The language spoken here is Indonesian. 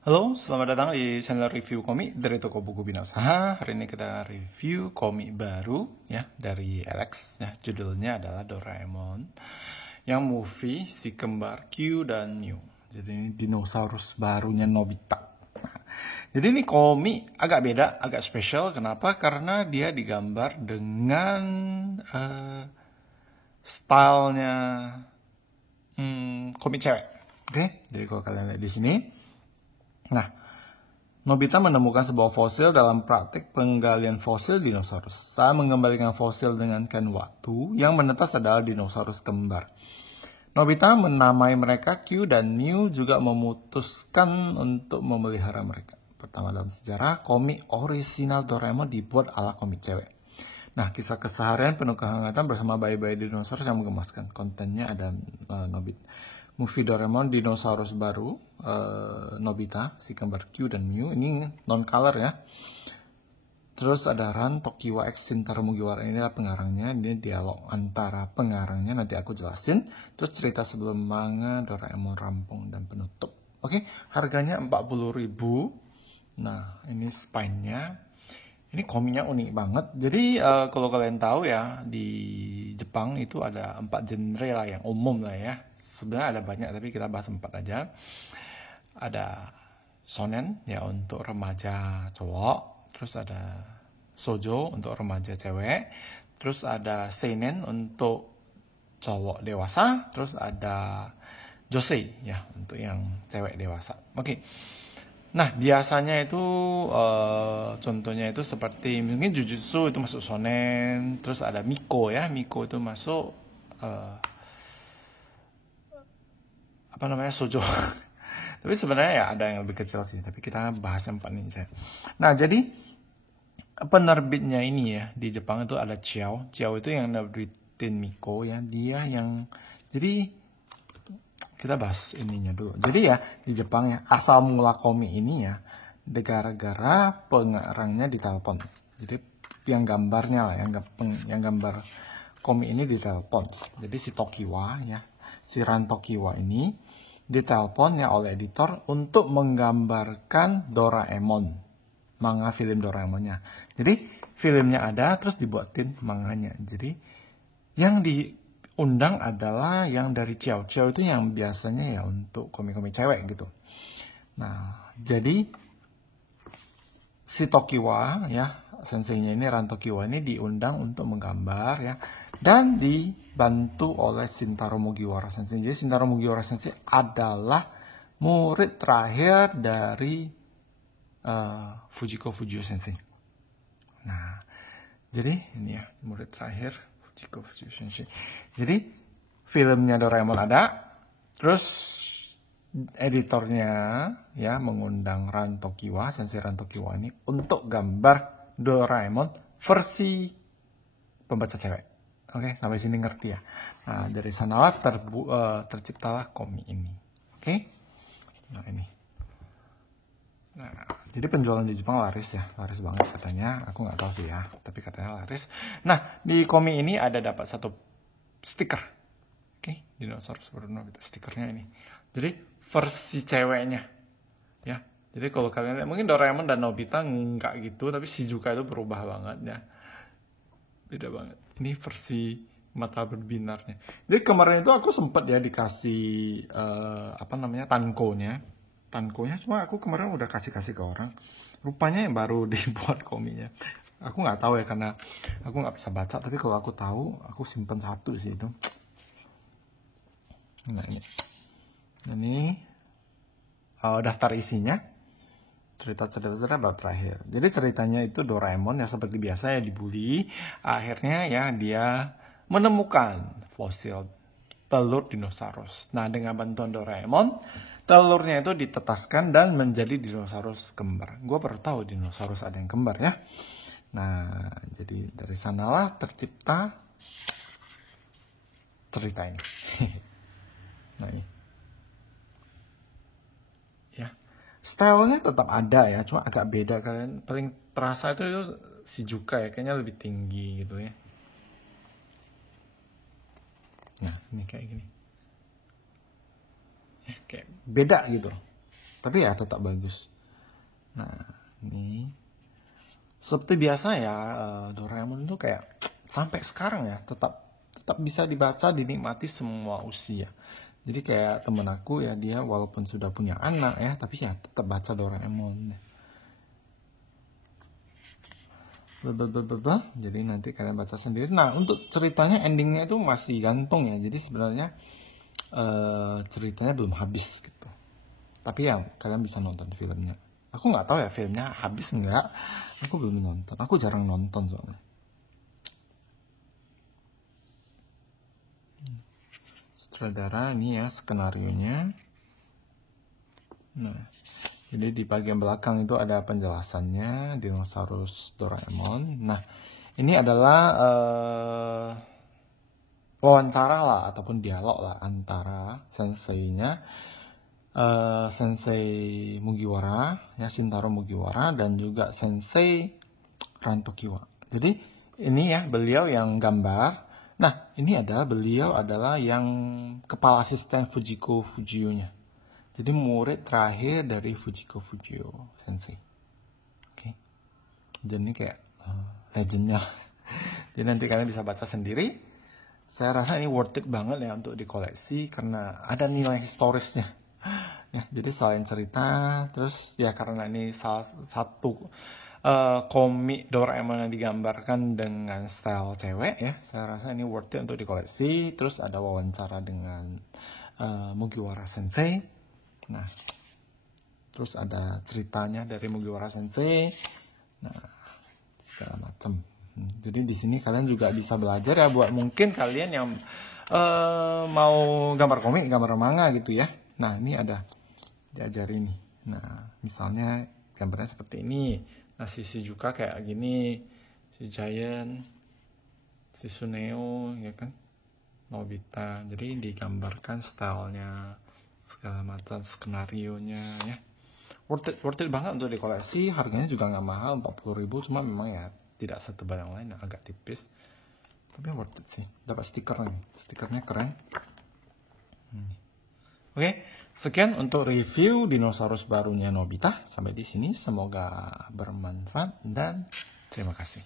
Halo, selamat datang di channel review komik dari toko buku Bina Usaha. Hari ini kita review komik baru ya dari Alex ya. Judulnya adalah Doraemon yang movie si kembar Q dan Mew. Jadi ini dinosaurus barunya Nobita. Jadi ini komik agak beda, agak spesial. Kenapa? Karena dia digambar dengan stylenya komik cewek. Oke, jadi kalau kalian lihat di sini, nah, Nobita menemukan sebuah fosil dalam praktik penggalian fosil dinosaurus. Saat mengembalikan fosil dengan kain waktu, yang menetas adalah dinosaurus kembar. Nobita menamai mereka Q dan Mew, juga memutuskan untuk memelihara mereka. Pertama dalam sejarah, komik orisinal Doraemon dibuat ala komik cewek. Nah, kisah keseharian penuh kehangatan bersama bayi-bayi dinosaurus yang menggemaskan. Kontennya ada Nobita. Movie Doraemon dinosaurus baru, Nobita, si kembar Q dan Mew, ini non-color ya. Terus ada Ran Tokiwa X Shintaro Mugiwara, ini adalah pengarangnya, ini dialog antara pengarangnya, nanti aku jelasin. Terus cerita sebelum manga Doraemon rampung dan penutup. Oke, harganya 40.000. Nah, ini spine-nya. Ini komiknya unik banget. Jadi kalau kalian tahu ya, di Jepang itu ada 4 genre lah yang umum lah ya. Sebenarnya ada banyak tapi kita bahas 4 aja. Ada shonen ya untuk remaja cowok, terus ada shoujo untuk remaja cewek, terus ada seinen untuk cowok dewasa, terus ada josei ya untuk yang cewek dewasa. Oke. Nah, biasanya itu contohnya itu seperti mungkin Jujutsu itu masuk shonen, terus ada Miko ya, Miko itu masuk apa namanya shoujo. Tapi sebenarnya ya ada yang lebih kecil sih, tapi kita bahas yang 4 ini saya. Nah, jadi penerbitnya ini ya di Jepang itu ada Chiao. Chiao itu yang nerbitin Miko ya, dia yang jadi kita bahas ininya dulu. Jadi ya di Jepang ya asal mula komik ini ya gara-gara pengarangnya ditelepon. Jadi yang gambarnya lah, yang gambar komik ini ditelepon. Jadi si Tokiwa ya, si Ran Tokiwa ini ditelepon ya oleh editor untuk menggambarkan Doraemon, manga film Doraemonnya. Jadi filmnya ada terus dibuatin manganya. Jadi yang diundang adalah yang dari Chiao. Chiao itu yang biasanya ya untuk komik-komik cewek gitu. Nah, jadi si Tokiwa ya, senseinya ini Ran Tokiwa ini diundang untuk menggambar ya, dan dibantu oleh Shintaro Mugiwara Sensei. Jadi Shintaro Mugiwara Sensei adalah murid terakhir dari Fujiko Fujio Sensei. Nah, jadi ini ya murid terakhir Fujiko Fujio Sensei. Jadi filmnya Doraemon ada, terus editornya ya mengundang Ran Tokiwa, Sensei Ran Tokiwa ini untuk gambar Doraemon versi pembaca cewek. Oke, sampai sini ngerti ya. Nah, dari sanalah terciptalah komik ini. Oke. Nah, ini. Nah, jadi penjualan di Jepang laris ya, laris banget katanya. Aku nggak tahu sih ya, tapi katanya laris. Nah, di komik ini ada dapat satu stiker. Oke, dinosaurus Bruno gitu, stikernya ini. Jadi versi ceweknya, ya. Jadi kalau kalian lihat, mungkin Doraemon dan Nobita nggak gitu, tapi Shizuka itu berubah banget ya. Beda banget. Ini versi mata berbinarnya. Jadi kemarin itu aku sempat ya dikasih apa namanya tankonya, cuma aku kemarin udah kasih ke orang. Rupanya yang baru dibuat komiknya. Aku nggak tahu ya karena aku nggak bisa baca. Tapi kalau aku tahu, aku simpen satu sih itu. Nah ini daftar isinya, cerita bab terakhir. Jadi ceritanya itu Doraemon ya seperti biasa ya dibully, akhirnya ya dia menemukan fosil telur dinosaurus. Nah, dengan bantuan Doraemon, telurnya itu ditetaskan dan menjadi dinosaurus kembar. Gue baru tahu dinosaurus ada yang kembar ya. Nah, jadi dari sanalah tercipta cerita ini. Nah, ini. Ya. Stylenya tetap ada ya, cuma agak beda. Kalian paling terasa itu Shizuka ya, kayaknya lebih tinggi gitu ya. Nah, ini kayak gini. Ya, kayak beda gitu. Tapi ya tetap bagus. Nah, ini seperti biasa ya, Doraemon itu kayak sampai sekarang ya tetap bisa dibaca, dinikmati semua usia. Jadi kayak temen aku ya, dia walaupun sudah punya anak ya, tapi ya tetap baca Doraemon. Jadi nanti kalian baca sendiri. Nah, untuk ceritanya endingnya itu masih gantung ya. Jadi sebenarnya ceritanya belum habis gitu. Tapi ya kalian bisa nonton filmnya. Aku nggak tahu ya filmnya habis nggak. Aku belum nonton. Aku jarang nonton soalnya. Sutradara ini ya skenarionya. Nah, jadi di bagian belakang itu ada penjelasannya Dinosaurus Doraemon. Nah, ini adalah wawancara lah ataupun dialog lah antara senseinya, Sensei Mugiwara, ya Shintaro Mugiwara, dan juga Sensei Ran Tokiwa. Jadi ini ya beliau yang gambar. Nah, ini beliau adalah yang kepala asisten Fujiko Fujio-nya. Jadi murid terakhir dari Fujiko Fujio Sensei. Oke. Jadi ini kayak legendnya. Jadi nanti kalian bisa baca sendiri. Saya rasa ini worth it banget ya untuk dikoleksi karena ada nilai historisnya. Ya, jadi selain cerita, terus ya karena ini salah satu komik Doraemon yang digambarkan dengan style cewek ya, saya rasa ini worth it untuk dikoleksi. Terus ada wawancara dengan Mugiwara Sensei. Nah, terus ada ceritanya dari Mugiwara Sensei. Nah, segala macam. Jadi di sini kalian juga bisa belajar ya buat mungkin kalian yang mau gambar komik, gambar manga gitu ya. Nah, ini ada diajari nih. Nah, misalnya gambarnya seperti ini. Nah, si Shizuka kayak gini, si Giant, si Suneo, ya kan, Nobita. Jadi digambarkan stylenya, segala macam skenario-nya ya. Worth it banget untuk dikoleksi. Harganya juga nggak mahal, 40.000. Cuma memang ya tidak setebal yang lain, agak tipis. Tapi worth it sih. Dapat stiker nih. Stikernya keren. Oke, sekian untuk review dinosaurus barunya Nobita. Sampai di sini, semoga bermanfaat dan terima kasih.